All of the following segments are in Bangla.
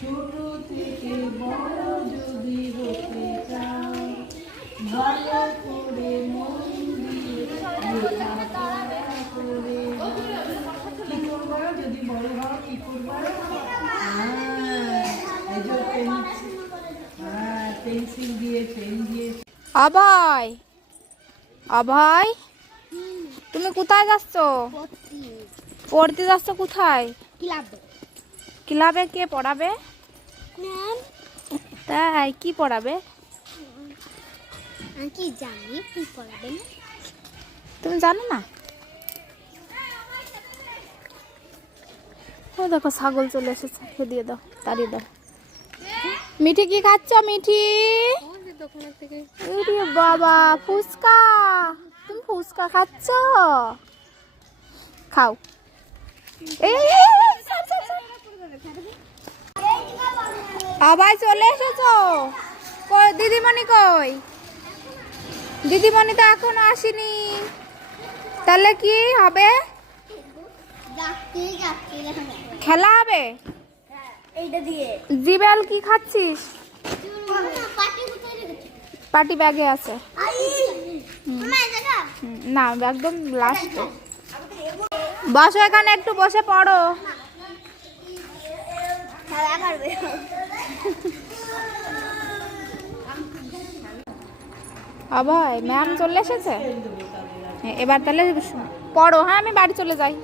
ছোট থেকে বড় যদি হতে চাও, ভালো করে মন দিয়ে লেখাপড়া করে কি করবো, যদি বড় হও কি করবো? পেন্সিল দিয়ে পেন দিয়ে। অভয়, অভয়, তুমি কোথায় যাচ্ছ? পড়তে যাচ্ছ কোথায়? ক্লাবে। ক্লাবে কে পড়াবে? তাই কি পড়াবে? আমি কি জানি কি পড়াবে না? তুমি জানো না? ও দেখো ছাগল চলে এসেছে, খেয়ে দিয়ে দাও, তাড়িয়ে দাও। মিঠি কি খাচ্ছ? মিঠি বাবা, ফুচকা, তুমি ফুচকা খাচ্ছ? খাও। আবার চলে এসেছো? কই দিদিমণি, কই দিদিমণি? তো এখনো আসেনি, তাহলে কি হবে? খেলা হবে? জিবেল কি খাচ্ছিস? পার্টি ব্যাগে আছে না, একদম লাস্টে। বসো এখানে, একটু বসে পড়ো। অভয়, ম্যাম চলে এসেছে, এবার তাহলে পড়ো। হ্যাঁ, আমি বাড়ি চলে যাই।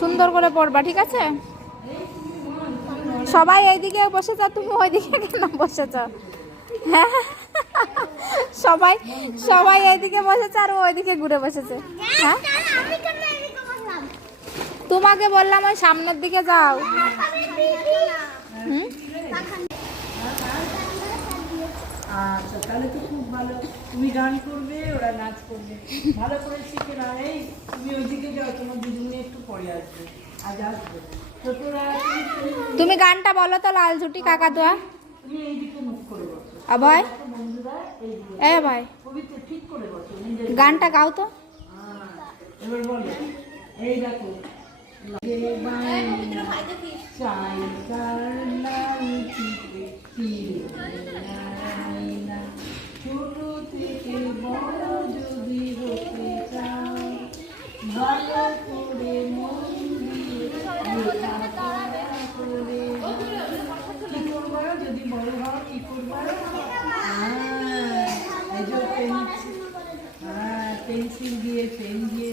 সুন্দর করে পড়বা, ঠিক আছে? সবাই এইদিকে বসেছ, তুমি ওইদিকে কেন বসেছ? হ্যাঁ, সবাই সবাই এইদিকে বসেছে আর ওইদিকে ঘুরে বসেছে। হ্যাঁ, তোমাকে বললাম ওই সামনের দিকে যাও। আচ্ছা, তাহলে তো খুব ভালো। তুমি গান করবে, ওরা নাচ করবে, ভালো করে শিখে নাও। এই তুমি ওইদিকে যাও, তোমার দিদিমণি একটু পরে আসবে, আজ আসবে। তো তোরা তুমি গানটা বলো তো, লাল ঝুটি কাকাতুয়া। তুমি এইদিকে মুখ করে বসো। অভয়, বন্ধুরা এ ভাই, পবিত্র ঠিক করে বসো। গানটা গাও তো। এবার বলো, এই দেখো, ছোট থেকে বড় যদি হতে চাও, ভালো করে মন দিয়ে লেখাপড়া করে কি করবো, যদি বড় হও কি করবো? পেন্সিল দিয়ে পেন দিয়ে